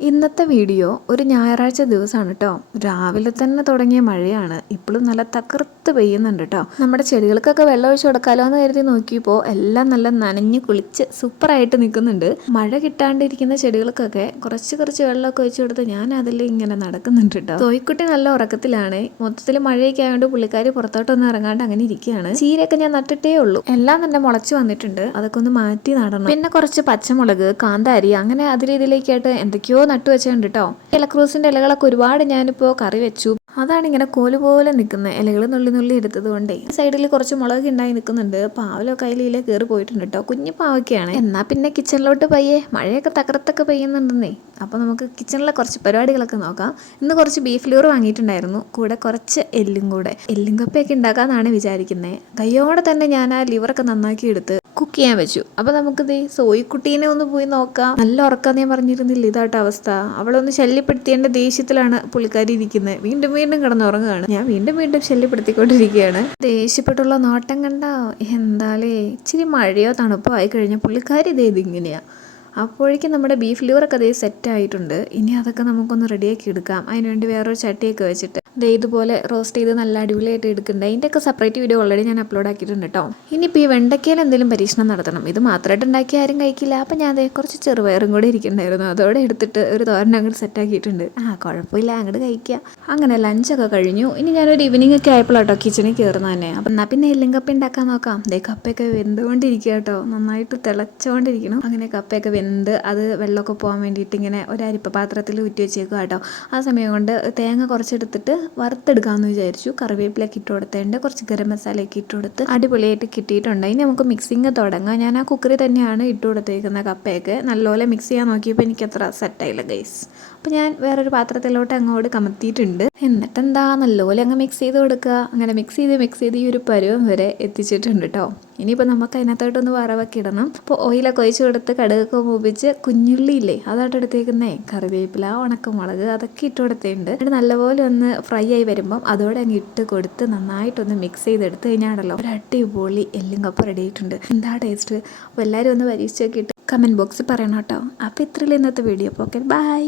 ഇന്നത്തെ വീഡിയോ ഒരു ഞായറാഴ്ച ദിവസമാണ് കേട്ടോ. രാവിലെ തന്നെ തുടങ്ങിയ മഴയാണ്. ഇപ്പോഴും നല്ല തകർത്ത് പെയ്യുന്നുണ്ട് കേട്ടോ. നമ്മുടെ ചെടികൾക്കൊക്കെ വെള്ളം ഒഴിച്ച് കൊടുക്കാലോ എന്ന് കരുതി നോക്കിയപ്പോൾ എല്ലാം നല്ല നനഞ്ഞ് കുളിച്ച് സൂപ്പറായിട്ട് നിൽക്കുന്നുണ്ട്. മഴ കിട്ടാണ്ടിരിക്കുന്ന ചെടികൾക്കൊക്കെ കുറച്ച് വെള്ളമൊക്കെ ഒഴിച്ച് കൊടുത്ത് ഞാൻ അതിൽ ഇങ്ങനെ നടക്കുന്നുണ്ട് കേട്ടോ. തോയ്ക്കുട്ടി നല്ല ഉറക്കത്തിലാണ്. മൊത്തത്തിൽ മഴയൊക്കെ ആയതുകൊണ്ട് പുള്ളിക്കാരി പുറത്തോട്ടൊന്നും ഇറങ്ങാണ്ട് അങ്ങനെ ഇരിക്കുകയാണ്. ചീരയൊക്കെ ഞാൻ നട്ടിട്ടേ ഉള്ളൂ. എല്ലാം തന്നെ മുളച്ച് വന്നിട്ടുണ്ട്. അതൊക്കെ ഒന്ന് മാറ്റി നടണം. പിന്നെ കുറച്ച് പച്ചമുളക്, കാന്താരി അങ്ങനെ ഇതിലേക്കായിട്ട് എന്തൊക്കെയോ നട്ടു വെച്ചിട്ടുണ്ട് കേട്ടോ. ഇലക്രൂസിന്റെ ഇലകളൊക്കെ ഒരുപാട് ഞാനിപ്പോൾ കറി വെച്ചു. അതാണ് ഇങ്ങനെ കോല് പോലെ നിൽക്കുന്നത്. ഇലകൾ നുള്ളി എടുത്തത് കൊണ്ടേ. സൈഡിൽ കുറച്ച് മുളക് ഉണ്ടായി നിൽക്കുന്നുണ്ട്. പാവലൊക്കെ അതിലേ കയറി പോയിട്ടുണ്ട് കേട്ടോ. കുഞ്ഞു പാവൊക്കെയാണ്. എന്നാ പിന്നെ കിച്ചണിലോട്ട് പയ്യെ. മഴയൊക്കെ തകർത്തൊക്കെ പെയ്യുന്നുണ്ടെന്നേ. അപ്പോൾ നമുക്ക് കിച്ചണിലെ കുറച്ച് പരിപാടികളൊക്കെ നോക്കാം. ഇന്ന് കുറച്ച് ബീഫ് ലിവർ വാങ്ങിയിട്ടുണ്ടായിരുന്നു. കൂടെ കുറച്ച് എല്ലും കപ്പയൊക്കെ ഉണ്ടാക്കാമെന്നാണ് വിചാരിക്കുന്നത്. കയ്യോടെ തന്നെ ഞാൻ ആ ലിവറൊക്കെ നന്നാക്കി എടുത്ത് കുക്ക് ചെയ്യാൻ വെച്ചു. അപ്പോൾ നമുക്കിത് സോയിക്കുട്ടീനെ ഒന്ന് പോയി നോക്കാം. നല്ല ഉറക്കം ഞാൻ പറഞ്ഞിരുന്നില്ല. ഇതായിട്ട് അവസ്ഥ. അവളൊന്ന് ശല്യപ്പെടുത്തിയതിൻ്റെ ദേഷ്യത്തിലാണ് പുള്ളിക്കാരി ഇരിക്കുന്നത്. വീണ്ടും കിടന്നുറങ്ങുകയാണ്. ഞാൻ വീണ്ടും ശല്യപ്പെടുത്തിക്കൊണ്ടിരിക്കുകയാണ്. ദേഷ്യപ്പെട്ടുള്ള നോട്ടം കണ്ടോ. എന്താലേ ഇച്ചിരി മഴയോ തണുപ്പോ ആയി കഴിഞ്ഞാൽ പുള്ളിക്കാരി ഇതിങ്ങനെയാ. അപ്പോഴേക്കും നമ്മുടെ ബീഫ് ലിവറൊക്കെ അതേ സെറ്റായിട്ടുണ്ട്. ഇനി അതൊക്കെ നമുക്കൊന്ന് റെഡിയാക്കി എടുക്കാം. അതിനുവേണ്ടി വേറൊരു ചട്ടിയൊക്കെ വെച്ചിട്ട് ഇതുപോലെ റോസ്റ്റ് ചെയ്ത് നല്ല അടിപൊളിയായിട്ട് എടുക്കുന്നുണ്ട്. അതിൻ്റെയൊക്കെ സെപ്പറേറ്റ് വീഡിയോ ഓൾറെഡി ഞാൻ അപ്ലോഡ് ആക്കിയിട്ടുണ്ട് കേട്ടോ. ഇനിയിപ്പോൾ ഈ വെണ്ടയ്ക്കയിൽ എന്തെങ്കിലും പരീക്ഷണം നടത്തണം. ഇത് മാത്രമായിട്ട് ഉണ്ടാക്കി ആരും കഴിക്കില്ല. അപ്പം ഞാൻ കുറച്ച് ചെറുപയറും കൂടി ഇരിക്കുന്നുണ്ടായിരുന്നു. അതോടെ എടുത്തിട്ട് ഒരു തോരൻ അങ്ങോട്ട് സെറ്റാക്കിയിട്ടുണ്ട്. കുഴപ്പമില്ല, അങ്ങോട്ട് കഴിക്കുക. അങ്ങനെ ലഞ്ചൊക്കെ കഴിഞ്ഞു. ഇനി ഞാനൊരു ഈവനിങ് ഒക്കെ ആയപ്പോഴാട്ടോ കിച്ചണിൽ കയറുന്നത് തന്നെ. അപ്പം എന്നാൽ പിന്നെ എല്ലും കപ്പ ഉണ്ടാക്കാൻ നോക്കാം. കപ്പയൊക്കെ വെന്തുകൊണ്ടിരിക്കുക കേട്ടോ. നന്നായിട്ട് തിളച്ചുകൊണ്ടിരിക്കണം. അങ്ങനെ കപ്പയൊക്കെ അത് വെള്ളമൊക്കെ പോകാൻ വേണ്ടിയിട്ട് ഇങ്ങനെ ഒരു അരിപ്പ പാത്രത്തിൽ ഊറ്റി വെച്ചേക്കുക കേട്ടോ. ആ സമയം കൊണ്ട് തേങ്ങ കുറച്ചെടുത്തിട്ട് വറുത്തെടുക്കാമെന്ന് വിചാരിച്ചു. കറിവേപ്പിലൊക്കെ ഇട്ട് കൊടുത്തതിൻ്റെ കുറച്ച് ഗരം മസാലയൊക്കെ ഇട്ട് കൊടുത്ത് അടിപൊളിയായിട്ട് കിട്ടിയിട്ടുണ്ട്. ഇനി നമുക്ക് മിക്സിങ് തുടങ്ങാം. ഞാൻ ആ കുക്കറിൽ തന്നെയാണ് ഇട്ട് കൊടുത്തേക്കുന്ന കപ്പയൊക്കെ. നല്ലപോലെ മിക്സ് ചെയ്യാൻ നോക്കിയപ്പോൾ എനിക്കത്ര സെറ്റായില്ല ഗൈസ്. അപ്പോൾ ഞാൻ വേറൊരു പാത്രത്തിലോട്ട് അങ്ങോട്ട് കമത്തിയിട്ടുണ്ട്. എന്നിട്ടെന്താ നല്ലപോലെ അങ്ങ് മിക്സ് ചെയ്ത് കൊടുക്കുക. അങ്ങനെ മിക്സ് ചെയ്ത് ഈ ഒരു പരുവം വരെ എത്തിച്ചിട്ടുണ്ട് കേട്ടോ. ഇനിയിപ്പോൾ നമുക്ക് അതിനകത്തോട്ടൊന്ന് വറവൊക്കെ ഇടണം. അപ്പോൾ ഓയിലൊക്കെ ഒഴിച്ച് കൊടുത്ത് കടുകൊക്കെ മൂപ്പിച്ച് കുഞ്ഞുള്ളിയില്ലേ അതായിട്ട് എടുത്തേക്കുന്നേ. കറിവേപ്പില, ഉണക്കമുളക് അതൊക്കെ ഇട്ട് കൊടുത്തിട്ടുണ്ട്. എന്നിട്ട് നല്ലപോലെ ഒന്ന് ഫ്രൈ ആയി വരുമ്പം അതോടെ അങ്ങ് ഇട്ട് കൊടുത്ത് നന്നായിട്ടൊന്ന് മിക്സ് ചെയ്തെടുത്ത് കഴിഞ്ഞാണല്ലോ ഒരു അടിപൊളി എല്ലും കപ്പ റെഡി ആയിട്ടുണ്ട്. എന്താ ടേസ്റ്റ്. അപ്പോൾ എല്ലാവരും ഒന്ന് പരീക്ഷിച്ച് നോക്കിയിട്ട് കമൻറ്റ് ബോക്സിൽ പറയണം കേട്ടോ. അപ്പോൾ ഇത്രയുള്ള ഇന്നത്തെ വീഡിയോ. അപ്പോൾ ഓക്കെ, ബൈ.